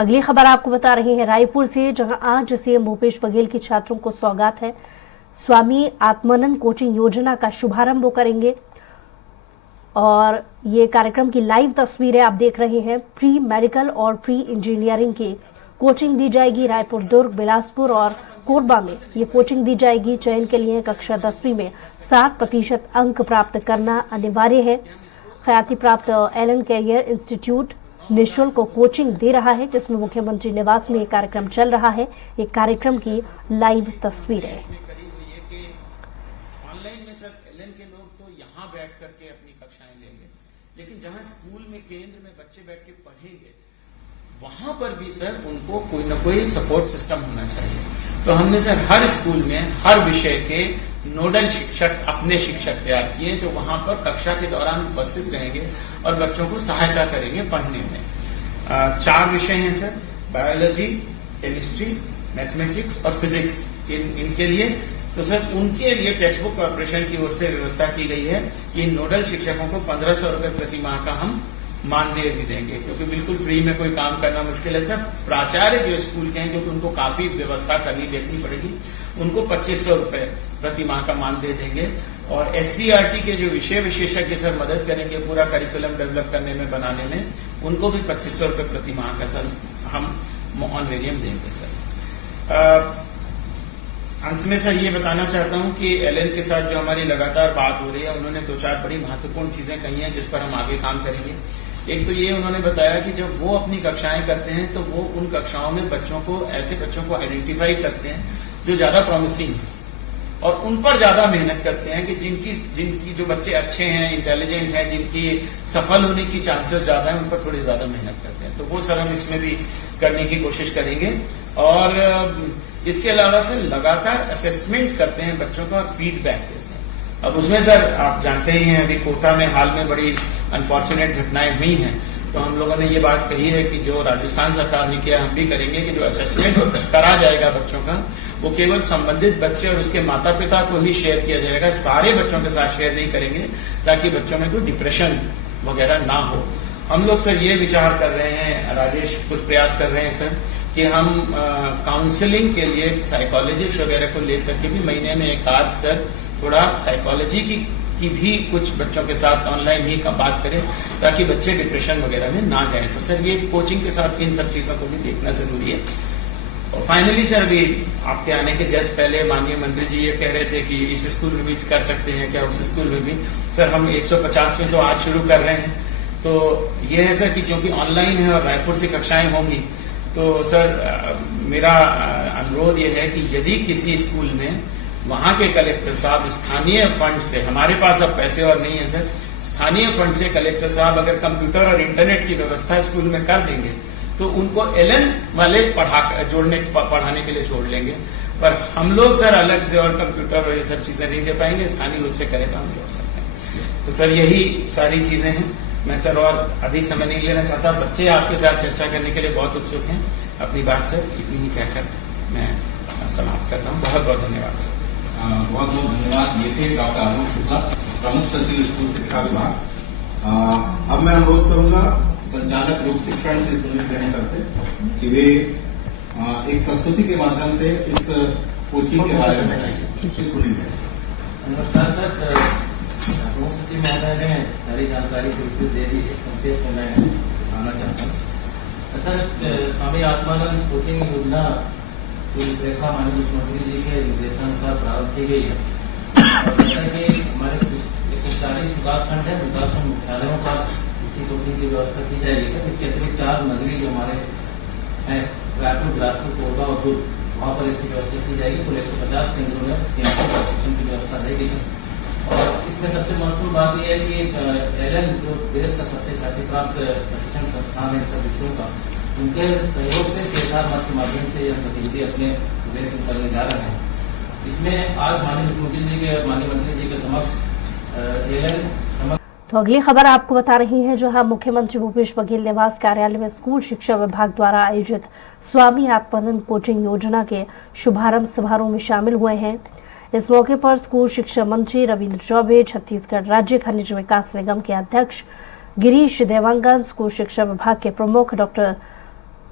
अगली खबर आपको बता रहे हैं रायपुर से, जहां आज सीएम भूपेश बघेल के छात्रों को सौगात है। स्वामी आत्मानंद कोचिंग योजना का शुभारंभ करेंगे और ये कार्यक्रम की लाइव तस्वीरें आप देख रहे हैं। प्री मेडिकल और प्री इंजीनियरिंग की कोचिंग दी जाएगी। रायपुर, दुर्ग, बिलासपुर और कोरबा में ये कोचिंग दी जाएगी। चयन के लिए कक्षा 10वीं में 60% अंक प्राप्त करना अनिवार्य है। ख्याति प्राप्त एलन कैरियर इंस्टीट्यूट निःशुल्क कोचिंग दे रहा है, जिसमें मुख्यमंत्री निवास में एक कार्यक्रम चल रहा है। एक कार्यक्रम की लाइव तस्वीरें। ऑनलाइन में सर एलन के लोग तो यहाँ बैठ करके अपनी कक्षाएं लेंगे, लेकिन जहाँ स्कूल में केंद्र में बच्चे बैठ के पढ़ेंगे वहां पर भी सर उनको कोई ना कोई सपोर्ट सिस्टम होना चाहिए। तो हमने सर हर स्कूल में हर विषय के नोडल शिक्षक अपने शिक्षक तैयार किए, जो वहां पर कक्षा के दौरान उपस्थित रहेंगे और बच्चों को सहायता करेंगे पढ़ने में। 4 विषय हैं सर, बायोलॉजी, केमिस्ट्री, मैथमेटिक्स और फिजिक्स। इनके लिए तो सर उनके लिए टेक्स्ट बुक कॉर्पोरेशन की ओर से व्यवस्था की गई है कि नोडल शिक्षकों को 1500 रुपए प्रति माह का हम मानदेय भी देंगे, क्योंकि बिल्कुल फ्री में कोई काम करना मुश्किल है सर। प्राचार्य जो स्कूल के हैं, क्योंकि उनको काफी व्यवस्था करनी देखनी पड़ेगी, उनको 2500 रुपए प्रति माह का मानदेय देंगे। और SCERT के जो विषय विशेषज्ञ सर मदद करेंगे पूरा करिकुलम डेवलप करने में, बनाने में, उनको भी 2500 रुपए प्रति माह का सर हम ऑनरेरियम देंगे सर। अंत में सर ये बताना चाहता हूं कि एलन के साथ जो हमारी लगातार बात हो रही है, उन्होंने 2-4 बड़ी महत्वपूर्ण चीजें कही हैं जिस पर हम आगे काम करेंगे। एक तो ये उन्होंने बताया कि जब वो अपनी कक्षाएं करते हैं तो वो उन कक्षाओं में ऐसे बच्चों को आइडेंटिफाई करते हैं जो ज्यादा प्रॉमिसिंग है और उन पर ज्यादा मेहनत करते हैं कि जिनकी जो बच्चे अच्छे हैं, इंटेलिजेंट हैं, जिनकी सफल होने की चांसेस ज्यादा है, उन पर थोड़ी ज्यादा मेहनत करते हैं। तो वो सर हम इसमें भी करने की कोशिश करेंगे। और इसके अलावा सर लगातार असेसमेंट करते हैं बच्चों का, फीडबैक देते हैं। अब उसमें सर आप जानते ही हैं, अभी कोटा में हाल में बड़ी अनफॉर्चुनेट घटनाएं हुई हैं, तो हम लोगों ने ये बात कही है कि जो राजस्थान सरकार ने किया हम भी करेंगे कि जो असेसमेंट करा जाएगा बच्चों का, वो केवल संबंधित बच्चे और उसके माता पिता को ही शेयर किया जाएगा, सारे बच्चों के साथ शेयर नहीं करेंगे, ताकि बच्चों में कोई डिप्रेशन वगैरह ना हो। हम लोग सर ये विचार कर रहे हैं, राजेश कुछ प्रयास कर रहे हैं सर, कि हम काउंसलिंग के लिए साइकोलॉजिस्ट वगैरह को लेकर के भी महीने में एक आध सर थोड़ा साइकोलॉजी की भी कुछ बच्चों के साथ ऑनलाइन ही का बात करें, ताकि बच्चे डिप्रेशन वगैरह में ना जाए। तो सर ये कोचिंग के साथ इन सब चीजों को भी देखना जरूरी है। और फाइनली सर अभी आपके आने के जस्ट पहले माननीय मंत्री जी ये कह रहे थे कि इस स्कूल में भी कर सकते हैं क्या, उस स्कूल में भी। सर हम 150 में तो आज शुरू कर रहे हैं। तो ये है सर कि क्योंकि ऑनलाइन है और रायपुर से कक्षाएं होंगी, तो सर मेरा अनुरोध ये है कि यदि किसी स्कूल में वहां के कलेक्टर साहब स्थानीय फंड से, हमारे पास अब पैसे और नहीं है सर, स्थानीय फंड से कलेक्टर साहब अगर कंप्यूटर और इंटरनेट की व्यवस्था स्कूल में कर देंगे तो उनको एलन वाले पढ़ाने के लिए छोड़ लेंगे। पर हम लोग सर अलग से और कंप्यूटर और ये सब चीजें नहीं दे पाएंगे, स्थानीय रूप से करें तो हम जोड़ सकते हैं। तो सर यही सारी चीजें हैं। मैं सर और अधिक समय नहीं लेना चाहता, बच्चे आपके साथ चर्चा करने के लिए बहुत उत्सुक हैं। अपनी बात सर इतनी ही कहकर मैं समाप्त करता हूँ। बहुत बहुत धन्यवाद सर। बहुत बहुत धन्यवाद। ये थे डॉक्टर अरुण शुक्ला, प्रमुख सचिव स्कूल शिक्षा विभाग। अब मैं अनुरोध करूंगा संचालक लोक शिक्षण से सुनील गणेकर से कि वे एक प्रस्तुति के माध्यम से इस कोचिंग के बारे में बताएंगे। नमस्कार सर, प्रमुख सचिव महोदय ने सारी जानकारी बिल्कुल दे दी है। संक्षेप में मैं बताना चाहता हूँ सर, स्वामी आत्मानंद कोचिंग योजना की रूपरेखा माननीय मुख्यमंत्री जी के निर्देशानुसार प्रारंभ की गई है। और जैसा कि हमारे 140 विकासखंड है, विकासखंड मुख्यालयों का इसी कोचिंग की व्यवस्था की जाएगी सर। इसके अतिरिक्त 4 नगरी जो हमारे हैं, रायपुर, बिलासपुर, कोरबा और दुर्ग, वहाँ पर इसकी व्यवस्था की जाएगी। कुल 150 केंद्रों में कैंपस प्रशिक्षण की व्यवस्था रहेगी सर। और इसमें सबसे महत्वपूर्ण बात यह है कि एलन जो देश का सबसे ख्याति प्राप्त प्रशिक्षण संस्थान है सब विषयों का, उनके सहयोग से CSR मत के माध्यम से यह गतिविधि अपने प्रदेश में करने जा रहे हैं। इसमें आज माननीय मुख्यमंत्री जी के, माननीय मंत्री जी के समक्ष एलन। तो अगली खबर आपको बता रही है, जहां मुख्यमंत्री भूपेश बघेल निवास कार्यालय में स्कूल शिक्षा विभाग द्वारा आयोजित स्वामी आत्मानंद कोचिंग योजना के शुभारंभ समारोह में शामिल हुए हैं। इस मौके पर स्कूल शिक्षा मंत्री रविंद्र चौबे, छत्तीसगढ़ राज्य खनिज विकास निगम के अध्यक्ष गिरीश देवांगन, स्कूल शिक्षा विभाग के प्रमुख डॉक्टर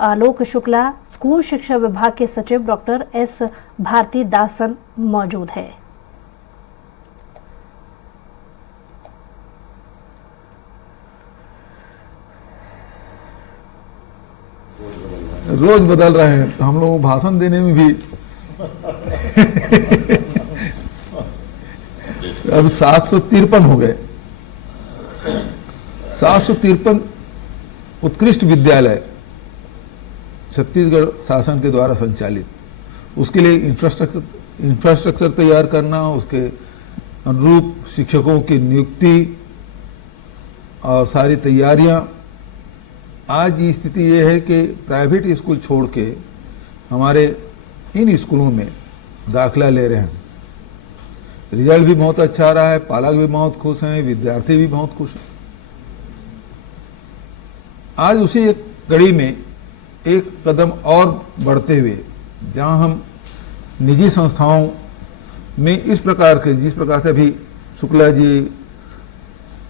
आलोक शुक्ला, स्कूल शिक्षा विभाग के सचिव डॉक्टर एस भारती दासन मौजूद है। रोज बदल रहे हैं, हम लोग भाषण देने में भी अब 753 हो गए। 753 उत्कृष्ट विद्यालय छत्तीसगढ़ शासन के द्वारा संचालित, उसके लिए इंफ्रास्ट्रक्चर तैयार करना, उसके अनुरूप शिक्षकों की नियुक्ति और सारी तैयारियां। आज की स्थिति ये है कि प्राइवेट स्कूल छोड़ के हमारे इन स्कूलों में दाखिला ले रहे हैं। रिजल्ट भी बहुत अच्छा आ रहा है, पालक भी बहुत खुश हैं, विद्यार्थी भी बहुत खुश हैं। आज उसी एक कड़ी में एक कदम और बढ़ते हुए, जहां हम निजी संस्थाओं में इस प्रकार के, जिस प्रकार से अभी शुक्ला जी,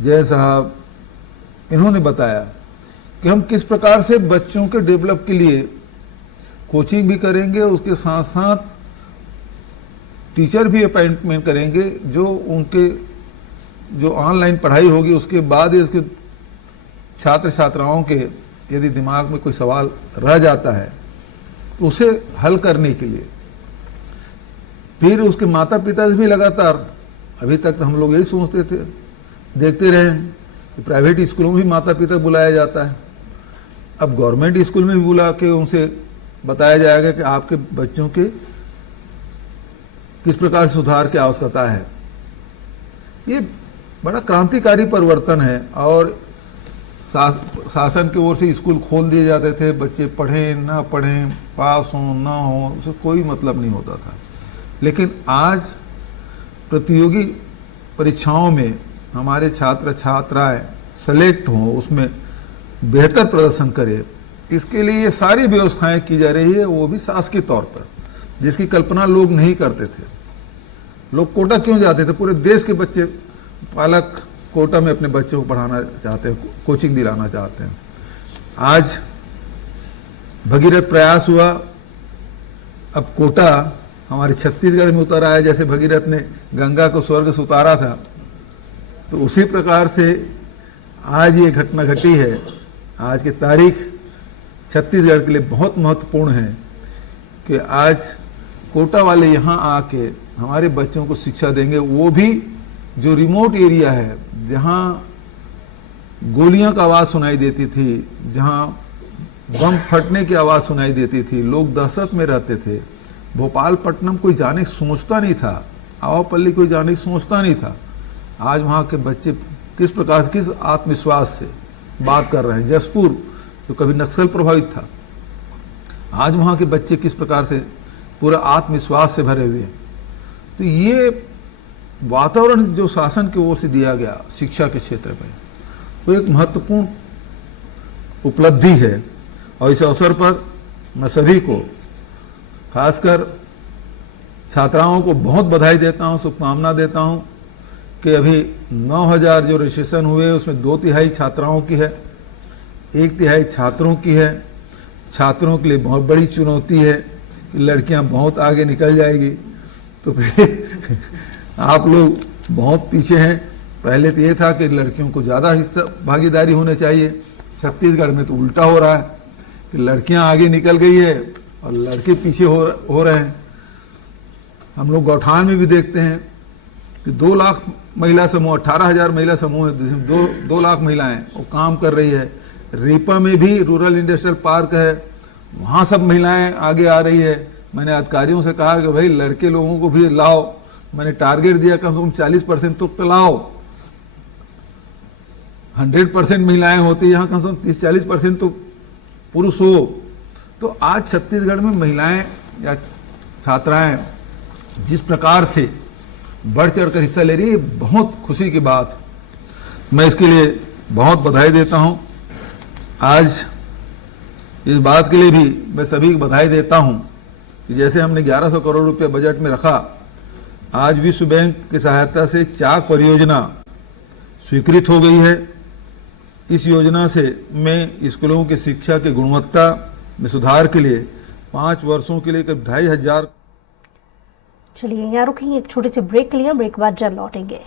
जय साहब, इन्होंने बताया कि हम किस प्रकार से बच्चों के डेवलप के लिए कोचिंग भी करेंगे, उसके साथ साथ टीचर भी अपॉइंटमेंट करेंगे, जो उनके जो ऑनलाइन पढ़ाई होगी उसके बाद इसके छात्र छात्राओं के यदि दिमाग में कोई सवाल रह जाता है तो उसे हल करने के लिए फिर उसके माता पिता से भी लगातार, अभी तक हम लोग यही सोचते थे, देखते रहे कि प्राइवेट स्कूलों में भी माता पिता बुलाया जाता है। अब गवर्नमेंट स्कूल में भी बुला के उनसे बताया जाएगा कि आपके बच्चों के किस प्रकार सुधार की आवश्यकता है। ये बड़ा क्रांतिकारी परिवर्तन है। और शासन की ओर से स्कूल खोल दिए जाते थे, बच्चे पढ़ें ना पढ़ें, पास हों ना हों, उससे कोई मतलब नहीं होता था। लेकिन आज प्रतियोगी परीक्षाओं में हमारे छात्र छात्राएं सेलेक्ट हों, उसमें बेहतर प्रदर्शन करें, इसके लिए ये सारी व्यवस्थाएं की जा रही है, वो भी शासकीय तौर पर, जिसकी कल्पना लोग नहीं करते थे। लोग कोटा क्यों जाते थे? पूरे देश के बच्चे, पालक कोटा में अपने बच्चों को पढ़ाना चाहते हैं, कोचिंग दिलाना चाहते हैं। आज भगीरथ प्रयास हुआ, अब कोटा हमारे छत्तीसगढ़ में उतर आया। जैसे भगीरथ ने गंगा को स्वर्ग से उतारा था, तो उसी प्रकार से आज ये घटना घटी है। आज की तारीख छत्तीसगढ़ के लिए बहुत महत्वपूर्ण है कि आज कोटा वाले यहाँ आके हमारे बच्चों को शिक्षा देंगे, वो भी जो रिमोट एरिया है, जहाँ गोलियां का आवाज़ सुनाई देती थी, जहाँ बम फटने की आवाज़ सुनाई देती थी, लोग दहशत में रहते थे। भोपालपट्टनम कोई जाने की सोचता नहीं था, आवापल्ली कोई जाने की सोचता नहीं था। आज वहाँ के बच्चे किस प्रकार से, किस आत्मविश्वास से बात कर रहे हैं। जसपुर जो कभी नक्सल प्रभावित था, आज वहाँ के बच्चे किस प्रकार से पूरा आत्मविश्वास से भरे हुए हैं। तो ये वातावरण जो शासन की ओर से दिया गया शिक्षा के क्षेत्र में, वो एक महत्वपूर्ण उपलब्धि है। और इस अवसर पर मैं सभी को, खासकर छात्राओं को बहुत बधाई देता हूँ, शुभकामना देता हूँ कि अभी 9000 जो रजिस्ट्रेशन हुए उसमें 2/3 छात्राओं की है, 1/3 छात्रों की है। छात्रों के लिए बहुत बड़ी चुनौती है कि लड़कियां बहुत आगे निकल जाएगी, तो फिर आप लोग बहुत पीछे हैं। पहले तो ये था कि लड़कियों को ज़्यादा हिस्सा भागीदारी होनी चाहिए, छत्तीसगढ़ में तो उल्टा हो रहा है कि लड़कियां आगे निकल गई है और लड़के पीछे हो रहे हैं। हम लोग गौठान में भी देखते हैं कि 2 लाख महिला समूह, 18,000 महिला समूह है, जिसमें 2 लाख महिलाएं वो काम कर रही है। रीपा में भी रूरल इंडस्ट्रियल पार्क है, वहाँ सब महिलाएं आगे आ रही है। मैंने अधिकारियों से कहा कि भाई लड़के लोगों को भी लाओ, मैंने टारगेट दिया कम से कम 40% तो लाओ। 100% महिलाएं होती, यहाँ कम से कम 30-40% तो पुरुष हो। तो आज छत्तीसगढ़ में महिलाएं या छात्राएं जिस प्रकार से बढ़ चढ़कर हिस्सा ले रही है, बहुत खुशी की बात। मैं इसके लिए बहुत बधाई देता हूं। आज इस बात के लिए भी मैं सभी को बधाई देता हूं कि जैसे हमने 1100 करोड़ रुपए बजट में रखा, आज विश्व बैंक की सहायता से चाक परियोजना स्वीकृत हो गई है। इस योजना से में स्कूलों की शिक्षा की गुणवत्ता में सुधार के लिए 5 वर्षों के लिए करीब 2500। चलिए यहाँ रुकेंगे एक छोटे से ब्रेक के लिए, ब्रेक बाद जल्द लौटेंगे।